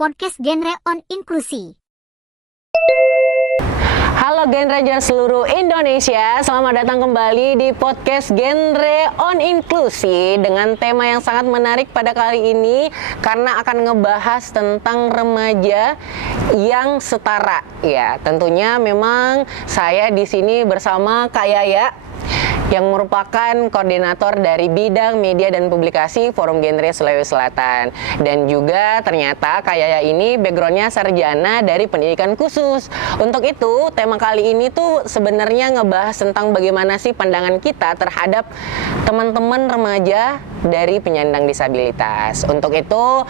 podcast genre on inklusi. Halo Genreja seluruh Indonesia, selamat datang kembali di podcast Genre on Inklusi dengan tema yang sangat menarik pada kali ini karena akan ngebahas tentang remaja yang setara. Ya, tentunya memang saya di sini bersama Kak Yaya yang merupakan koordinator dari bidang media dan publikasi Forum Genre Sulawesi Selatan. Dan juga ternyata Kak Yaya ini backgroundnya sarjana dari pendidikan khusus. Untuk itu, tema kali ini tuh sebenarnya ngebahas tentang bagaimana sih pandangan kita terhadap teman-teman remaja dari penyandang disabilitas. Untuk itu,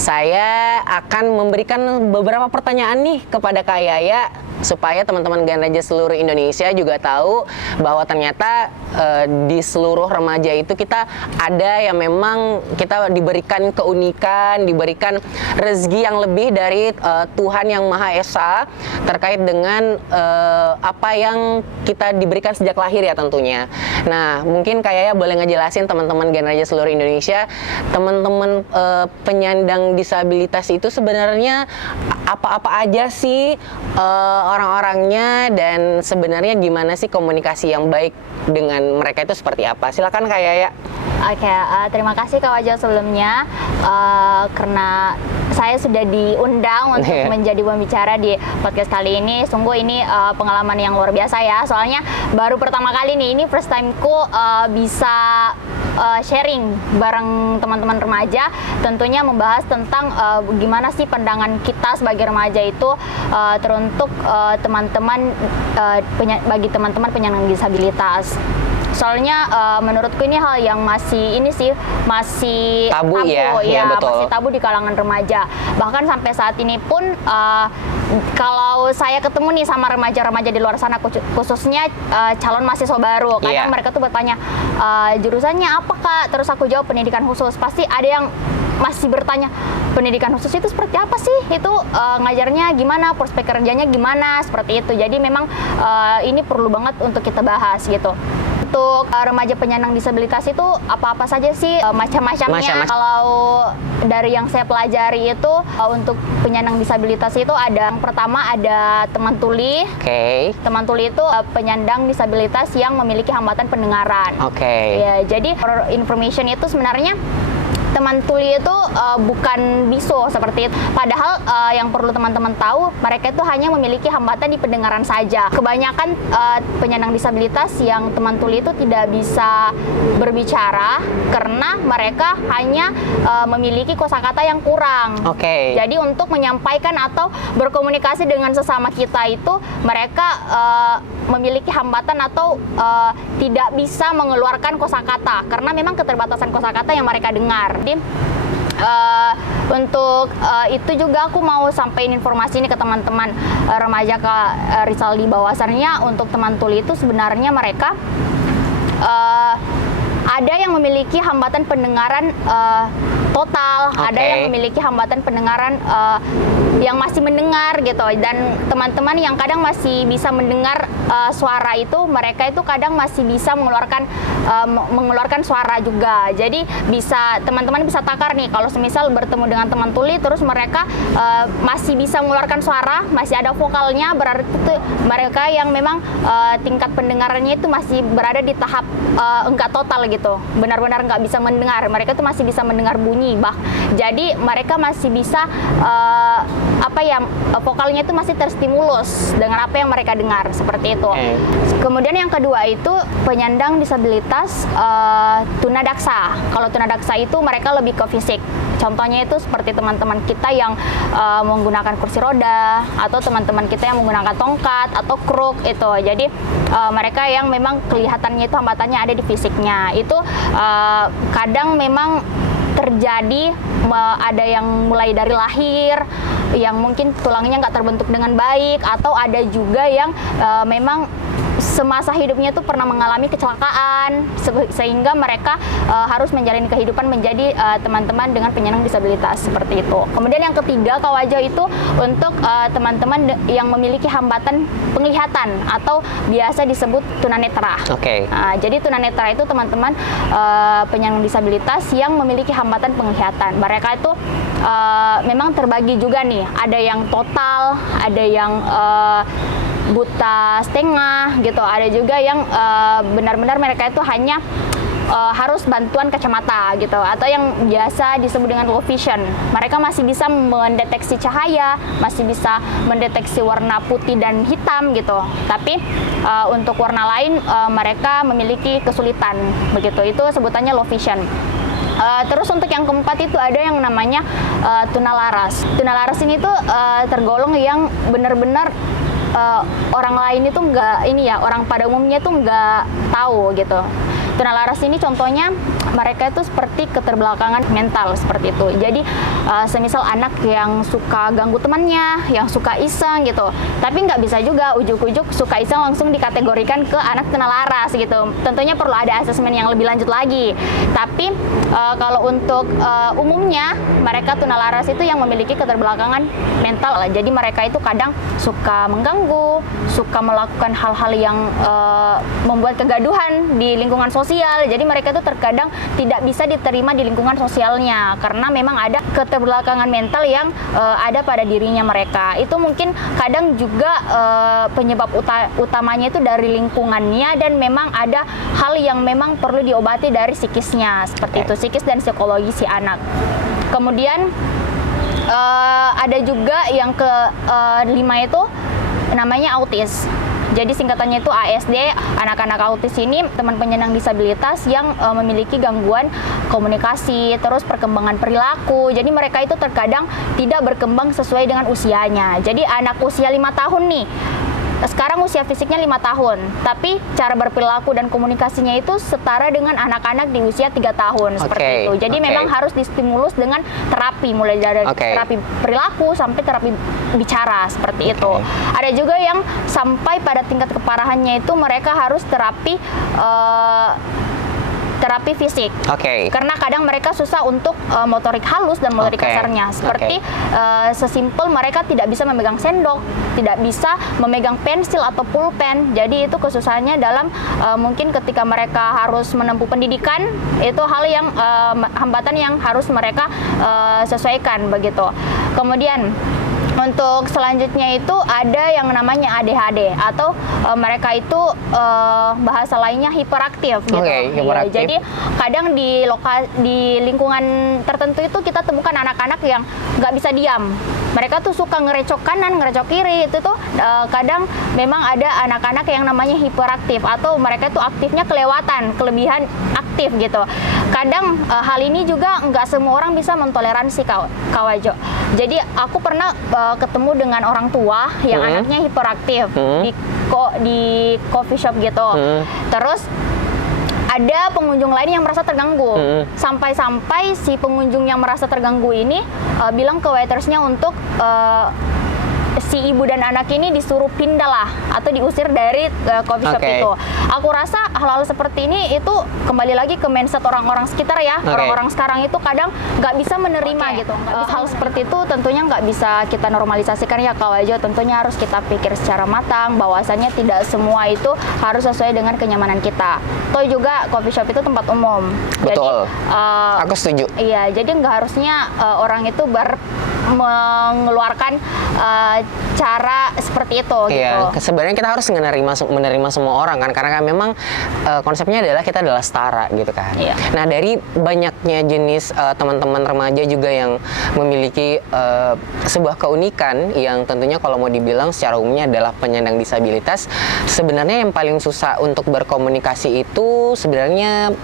saya akan memberikan beberapa pertanyaan nih kepada Kak Yaya supaya teman-teman Genreja seluruh Indonesia juga tahu bahwa ternyata di seluruh remaja itu kita ada yang memang kita diberikan keunikan, diberikan rezeki yang lebih dari Tuhan Yang Maha Esa terkait dengan apa yang kita diberikan sejak lahir ya tentunya. Nah, mungkin kayaknya boleh ngejelasin teman-teman Genreja seluruh Indonesia, teman-teman penyandang disabilitas itu sebenarnya apa-apa aja sih orang-orangnya dan sebenarnya gimana sih komunikasi yang baik dengan mereka itu seperti apa? Silakan Kak Yaya. Oke, terima kasih Kak Wajo sebelumnya karena saya sudah diundang untuk menjadi pembicara di podcast kali ini. Sungguh ini pengalaman yang luar biasa ya. Soalnya baru pertama kali nih, ini first timeku bisa sharing bareng teman-teman remaja, tentunya membahas tentang gimana sih pandangan kita sebagai remaja itu teruntuk teman-teman bagi teman-teman penyandang disabilitas. Soalnya menurutku ini hal yang masih tabu ya, betul. Masih tabu di kalangan remaja. Bahkan sampai saat ini pun kalau saya ketemu nih sama remaja-remaja di luar sana, khususnya calon mahasiswa baru, kadang mereka tuh bertanya jurusannya apa Kak? Terus aku jawab pendidikan khusus. Pasti ada yang masih bertanya pendidikan khusus itu seperti apa sih? Itu ngajarnya gimana? Prospek kerjanya gimana? Seperti itu. Jadi memang ini perlu banget untuk kita bahas gitu. Untuk remaja penyandang disabilitas itu apa-apa saja sih macam-macamnya. Kalau dari yang saya pelajari itu untuk penyandang disabilitas itu ada yang pertama ada teman tuli. Teman tuli itu penyandang disabilitas yang memiliki hambatan pendengaran. Ya, jadi for information itu sebenarnya teman tuli itu bukan bisu seperti itu. Padahal yang perlu teman-teman tahu, mereka itu hanya memiliki hambatan di pendengaran saja. Kebanyakan penyandang disabilitas yang teman tuli itu tidak bisa berbicara karena mereka hanya memiliki kosakata yang kurang. Jadi untuk menyampaikan atau berkomunikasi dengan sesama kita itu mereka memiliki hambatan atau tidak bisa mengeluarkan kosakata karena memang keterbatasan kosakata yang mereka dengar. Jadi untuk itu juga aku mau sampaikan informasi ini ke teman-teman remaja ke Rizaldi, bahwasannya untuk teman tuli itu sebenarnya mereka ada yang memiliki hambatan pendengaran total, ada yang memiliki hambatan pendengaran yang masih mendengar gitu, dan teman-teman yang kadang masih bisa mendengar suara itu, mereka itu kadang masih bisa mengeluarkan suara juga. Jadi teman-teman bisa takar nih kalau semisal bertemu dengan teman tuli terus mereka masih bisa mengeluarkan suara, masih ada vokalnya, berarti itu mereka yang memang tingkat pendengarannya itu masih berada di tahap enggak total gitu, benar-benar nggak bisa mendengar. Mereka itu masih bisa mendengar bunyi, jadi mereka masih bisa vokalnya itu masih terstimulus dengan apa yang mereka dengar, seperti itu. Kemudian yang kedua itu penyandang disabilitas tunadaksa. Kalau tunadaksa itu mereka lebih ke fisik. Contohnya itu seperti teman-teman kita yang menggunakan kursi roda, atau teman-teman kita yang menggunakan tongkat atau kruk itu. Jadi mereka yang memang kelihatannya itu hambatannya ada di fisiknya. Itu kadang memang terjadi, ada yang mulai dari lahir yang mungkin tulangnya nggak terbentuk dengan baik, atau ada juga yang memang semasa hidupnya tuh pernah mengalami kecelakaan sehingga mereka harus menjalani kehidupan menjadi teman-teman dengan penyandang disabilitas seperti itu. Kemudian yang ketiga Kak Wajo itu untuk teman-teman yang memiliki hambatan penglihatan atau biasa disebut tunanetra. Jadi tunanetra itu teman-teman penyandang disabilitas yang memiliki hambatan penglihatan. Mereka itu memang terbagi juga nih, ada yang total, ada yang buta setengah gitu, ada juga yang benar-benar mereka itu hanya harus bantuan kacamata gitu, atau yang biasa disebut dengan low vision. Mereka masih bisa mendeteksi cahaya, masih bisa mendeteksi warna putih dan hitam gitu, tapi untuk warna lain mereka memiliki kesulitan begitu, itu sebutannya low vision. Terus untuk yang keempat itu ada yang namanya tunalaras. Tunalaras ini tuh tergolong yang benar-benar orang lain itu orang pada umumnya tuh nggak tahu gitu. Tunalaras ini contohnya mereka itu seperti keterbelakangan mental seperti itu. Jadi semisal anak yang suka ganggu temannya, yang suka iseng gitu, tapi nggak bisa juga ujuk-ujuk suka iseng langsung dikategorikan ke anak tunalaras gitu. Tentunya perlu ada asesmen yang lebih lanjut lagi. Tapi kalau untuk umumnya mereka tunalaras itu yang memiliki keterbelakangan mental. Jadi mereka itu kadang suka mengganggu, suka melakukan hal-hal yang membuat kegaduhan di lingkungan sosial. Jadi mereka itu terkadang tidak bisa diterima di lingkungan sosialnya karena memang ada keterbelakangan mental yang ada pada dirinya mereka. Itu mungkin kadang juga penyebab utamanya itu dari lingkungannya, dan memang ada hal yang memang perlu diobati dari psikisnya seperti itu, psikis dan psikologi si anak. Kemudian ada juga yang ke-5 itu namanya autis. Jadi singkatannya itu ASD. Anak-anak autis ini teman penyandang disabilitas yang memiliki gangguan komunikasi, terus perkembangan perilaku. Jadi mereka itu terkadang tidak berkembang sesuai dengan usianya. Jadi anak usia 5 tahun nih, sekarang usia fisiknya 5 tahun, tapi cara berperilaku dan komunikasinya itu setara dengan anak-anak di usia 3 tahun seperti itu. Jadi memang harus distimulus dengan terapi, mulai dari terapi perilaku sampai terapi bicara seperti itu. Ada juga yang sampai pada tingkat keparahannya itu mereka harus terapi fisik. Karena kadang mereka susah untuk motorik halus dan motorik kasarnya. Seperti sesimpel mereka tidak bisa memegang sendok, tidak bisa memegang pensil atau pulpen. Jadi itu kesusahannya dalam mungkin ketika mereka harus menempuh pendidikan, itu hal yang hambatan yang harus mereka sesuaikan begitu. Kemudian untuk selanjutnya itu ada yang namanya ADHD atau mereka itu bahasa lainnya hiperaktif gitu. Hiperaktif. Jadi kadang di lingkungan tertentu itu kita temukan anak-anak yang nggak bisa diam. Mereka tuh suka ngerecok kanan, ngerecok kiri. Itu tuh kadang memang ada anak-anak yang namanya hiperaktif atau mereka tuh aktifnya kelebihan aktif gitu. Kadang hal ini juga nggak semua orang bisa mentoleransi Kak Wajo. Jadi aku pernah ketemu dengan orang tua yang anaknya hiperaktif di coffee shop gitu. Terus ada pengunjung lain yang merasa terganggu. Sampai-sampai si pengunjung yang merasa terganggu ini bilang ke waitersnya untuk si ibu dan anak ini disuruh pindah lah atau diusir dari coffee shop itu. Aku rasa hal-hal seperti ini itu kembali lagi ke mindset orang-orang sekitar ya. Orang-orang sekarang itu kadang nggak bisa menerima gitu. Hal seperti itu tentunya nggak bisa kita normalisasikan ya Kak Wajo. Tentunya harus kita pikir secara matang bahwasanya tidak semua itu harus sesuai dengan kenyamanan kita. Toh juga coffee shop itu tempat umum. Betul. Jadi, aku setuju. Iya, jadi nggak harusnya orang itu mengeluarkan cara seperti itu gitu. Sebenarnya kita harus menerima semua orang kan, karena kan memang konsepnya adalah kita adalah setara gitu kan. Nah, dari banyaknya jenis teman-teman remaja juga yang memiliki sebuah keunikan yang tentunya kalau mau dibilang secara umumnya adalah penyandang disabilitas, sebenarnya yang paling susah untuk berkomunikasi itu sebenarnya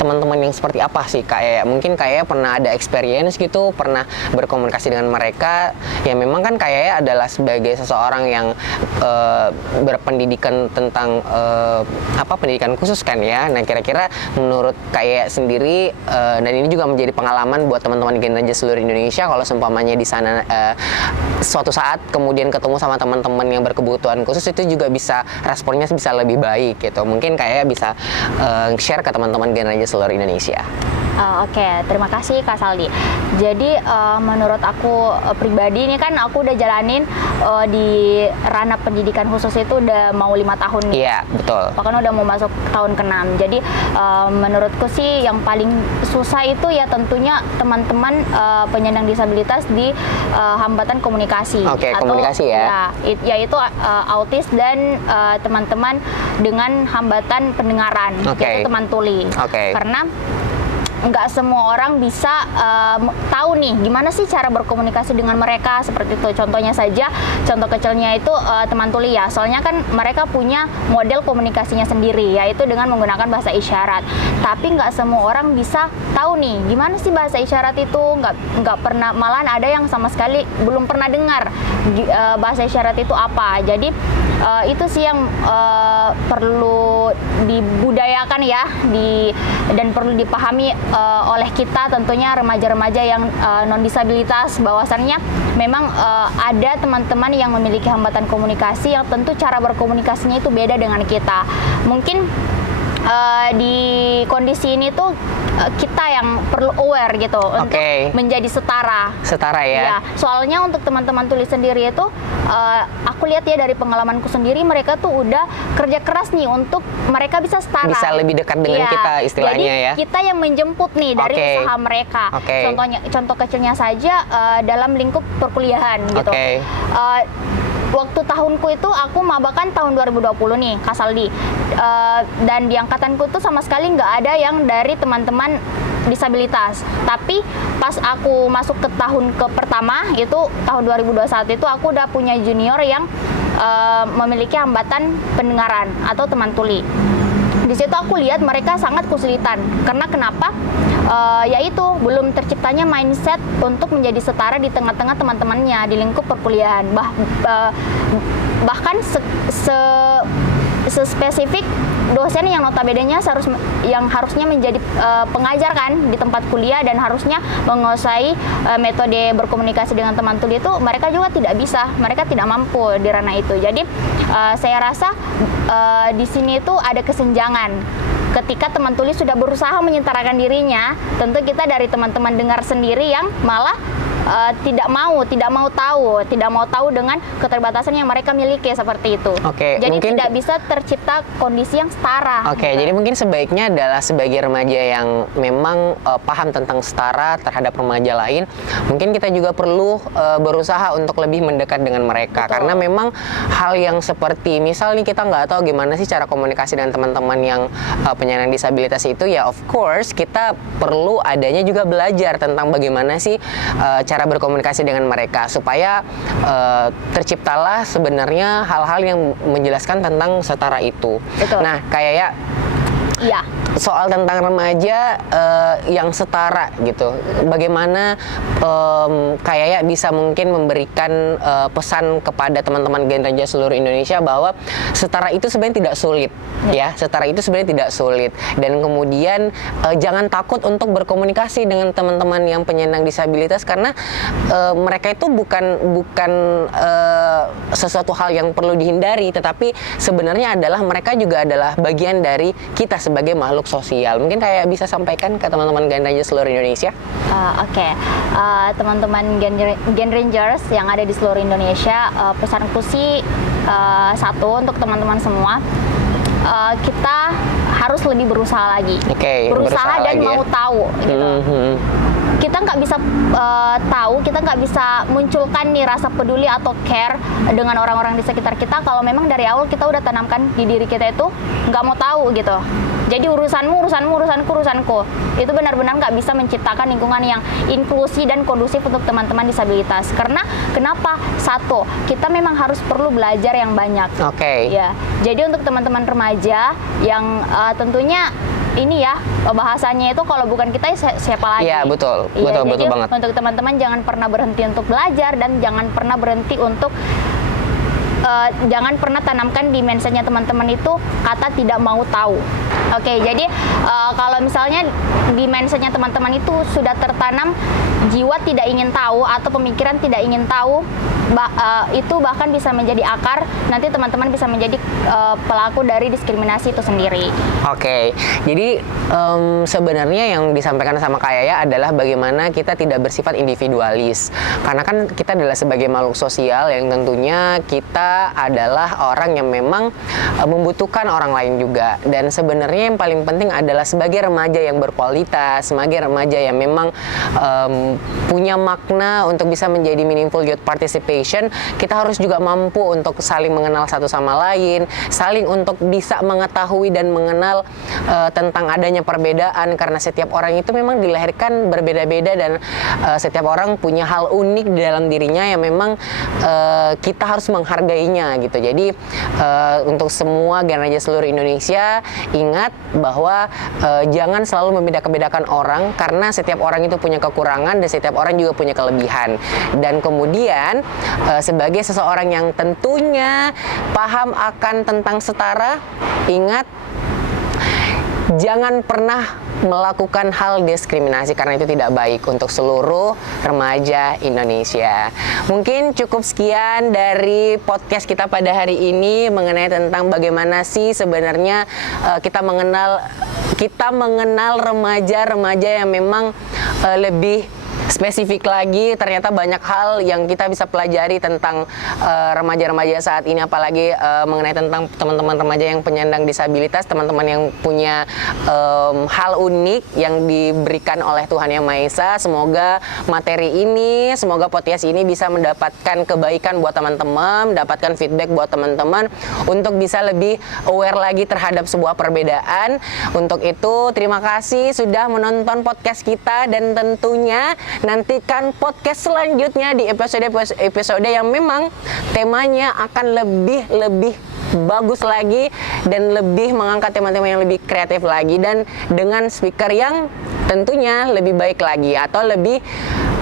teman-teman yang seperti apa sih Kak? Mungkin kayak pernah ada experience gitu, pernah berkomunikasi dengan mereka, ya memang kan kayaknya adalah sebagai seseorang yang berpendidikan tentang pendidikan khusus kan ya. Nah kira-kira menurut kayak sendiri dan ini juga menjadi pengalaman buat teman-teman Gen Raja seluruh Indonesia, kalau seumpamanya di sana suatu saat kemudian ketemu sama teman-teman yang berkebutuhan khusus, itu juga bisa responnya bisa lebih baik gitu. Mungkin kayak bisa share ke teman-teman Gen Raja seluruh Indonesia. Oke, terima kasih Kak Saldi. Jadi menurut aku pribadi ini kan aku udah jalanin di ranah pendidikan khusus itu udah mau 5 tahun nih. Iya, betul. Bahkan udah mau masuk tahun ke-6. Jadi menurutku sih yang paling susah itu ya tentunya teman-teman penyandang disabilitas di hambatan komunikasi. Oke, komunikasi ya. Yaitu autis dan teman-teman dengan hambatan pendengaran, yaitu teman tuli. Karena nggak semua orang bisa tahu nih gimana sih cara berkomunikasi dengan mereka, seperti itu. Contohnya saja, contoh kecilnya itu teman tuli ya, soalnya kan mereka punya model komunikasinya sendiri, yaitu dengan menggunakan bahasa isyarat. Tapi nggak semua orang bisa tahu nih gimana sih bahasa isyarat itu, nggak pernah, malahan ada yang sama sekali belum pernah dengar bahasa isyarat itu apa. Jadi itu sih yang perlu dibudayakan ya, dan perlu dipahami oleh kita tentunya remaja-remaja yang non disabilitas, bahwasannya memang ada teman-teman yang memiliki hambatan komunikasi yang tentu cara berkomunikasinya itu beda dengan kita. Mungkin di kondisi ini tuh kita yang perlu aware gitu untuk menjadi setara ya. Soalnya untuk teman-teman tuli sendiri itu aku lihat ya dari pengalamanku sendiri, mereka tuh udah kerja keras nih untuk mereka bisa setara, bisa lebih dekat dengan kita istilahnya. Jadi, ya kita yang menjemput nih dari usaha mereka. Contoh kecilnya saja dalam lingkup perkuliahan gitu. Waktu tahunku itu aku maba kan tahun 2020 nih Kak Saldi, dan di angkatanku tuh sama sekali nggak ada yang dari teman-teman disabilitas. Tapi pas aku masuk ke tahun pertama itu tahun 2021 itu aku udah punya junior yang memiliki hambatan pendengaran atau teman tuli. Di situ aku lihat mereka sangat kesulitan. Karena kenapa? Yaitu belum terciptanya mindset untuk menjadi setara di tengah-tengah teman-temannya di lingkup perkuliahan. Bahkan spesifik dosen yang notabene-nya yang harusnya menjadi pengajar kan di tempat kuliah dan harusnya menguasai metode berkomunikasi dengan teman tuli itu, mereka juga tidak bisa, mereka tidak mampu di ranah itu. Jadi saya rasa di sini itu ada kesenjangan. Ketika teman tuli sudah berusaha menyetarakan dirinya, tentu kita dari teman-teman dengar sendiri yang malah tidak mau tahu dengan keterbatasan yang mereka miliki seperti itu. Jadi mungkin tidak bisa tercipta kondisi yang setara. Jadi mungkin sebaiknya adalah sebagai remaja yang memang paham tentang setara terhadap remaja lain, mungkin kita juga perlu berusaha untuk lebih mendekat dengan mereka. Karena memang hal yang seperti misal nih kita nggak tahu gimana sih cara komunikasi dengan teman-teman yang penyandang disabilitas itu, ya of course kita perlu adanya juga belajar tentang bagaimana sih cara berkomunikasi dengan mereka supaya terciptalah sebenarnya hal-hal yang menjelaskan tentang setara itu. Nah, kayak soal tentang remaja yang setara gitu, bagaimana kayaknya bisa mungkin memberikan pesan kepada teman-teman Gen Raja seluruh Indonesia bahwa setara itu sebenarnya tidak sulit ya, setara itu sebenarnya tidak sulit, dan kemudian jangan takut untuk berkomunikasi dengan teman-teman yang penyandang disabilitas, karena mereka itu bukan sesuatu hal yang perlu dihindari, tetapi sebenarnya adalah mereka juga adalah bagian dari kita sebagai makhluk sosial. Mungkin kayak bisa sampaikan ke teman-teman Gen Raja seluruh Indonesia. Teman-teman Gen Rangers yang ada di seluruh Indonesia, pesanku sih satu untuk teman-teman semua, kita harus lebih berusaha lagi, berusaha dan lagi, mau tahu gitu. Kita nggak bisa tahu, kita nggak bisa munculkan nih rasa peduli atau care dengan orang-orang di sekitar kita kalau memang dari awal kita udah tanamkan di diri kita itu nggak mau tahu gitu. Jadi urusanmu, urusanku. Itu benar-benar nggak bisa menciptakan lingkungan yang inklusi dan kondusif untuk teman-teman disabilitas. Karena kenapa? Satu, kita memang harus perlu belajar yang banyak. Ya. Jadi untuk teman-teman remaja yang tentunya ini ya bahasanya itu kalau bukan kita siapa lagi? Iya, betul. Iya, Betul jadi banget. untuk teman-teman jangan pernah berhenti untuk belajar dan jangan pernah berhenti untuk jangan pernah tanamkan di mindsetnya teman-teman itu kata tidak mau tahu. Oke, jadi kalau misalnya di mindsetnya teman-teman itu sudah tertanam jiwa tidak ingin tahu atau pemikiran tidak ingin tahu, itu bahkan bisa menjadi akar, nanti teman-teman bisa menjadi pelaku dari diskriminasi itu sendiri. Oke, jadi sebenarnya yang disampaikan sama Kak Yaya adalah bagaimana kita tidak bersifat individualis. Karena kan kita adalah sebagai makhluk sosial yang tentunya kita adalah orang yang memang membutuhkan orang lain juga. Dan sebenarnya yang paling penting adalah sebagai remaja yang berkualitas, sebagai remaja yang memang punya makna untuk bisa menjadi meaningful youth participation, kita harus juga mampu untuk saling mengenal satu sama lain, saling untuk bisa mengetahui dan mengenal tentang adanya perbedaan, karena setiap orang itu memang dilahirkan berbeda-beda dan setiap orang punya hal unik di dalam dirinya yang memang kita harus menghargainya gitu. Jadi untuk semua generasi seluruh Indonesia, ingat bahwa jangan selalu membeda-bedakan orang, karena setiap orang itu punya kekurangan dan setiap orang juga punya kelebihan. Dan kemudian sebagai seseorang yang tentunya paham akan tentang setara, ingat jangan pernah melakukan hal diskriminasi karena itu tidak baik untuk seluruh remaja Indonesia. Mungkin cukup sekian dari podcast kita pada hari ini mengenai tentang bagaimana sih sebenarnya kita mengenal remaja-remaja yang memang lebih spesifik lagi. Ternyata banyak hal yang kita bisa pelajari tentang remaja-remaja saat ini, apalagi mengenai tentang teman-teman remaja yang penyandang disabilitas, teman-teman yang punya hal unik yang diberikan oleh Tuhan Yang Maha Esa. Semoga materi ini, semoga podcast ini bisa mendapatkan kebaikan buat teman-teman, mendapatkan feedback buat teman-teman untuk bisa lebih aware lagi terhadap sebuah perbedaan. Untuk itu, terima kasih sudah menonton podcast kita dan tentunya nantikan podcast selanjutnya di episode yang memang temanya akan lebih bagus lagi dan lebih mengangkat tema-tema yang lebih kreatif lagi dan dengan speaker yang tentunya lebih baik lagi atau lebih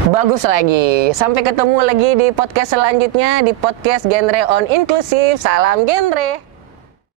bagus lagi. Sampai ketemu lagi di podcast selanjutnya, di podcast Genre on Inclusive. Salam genre.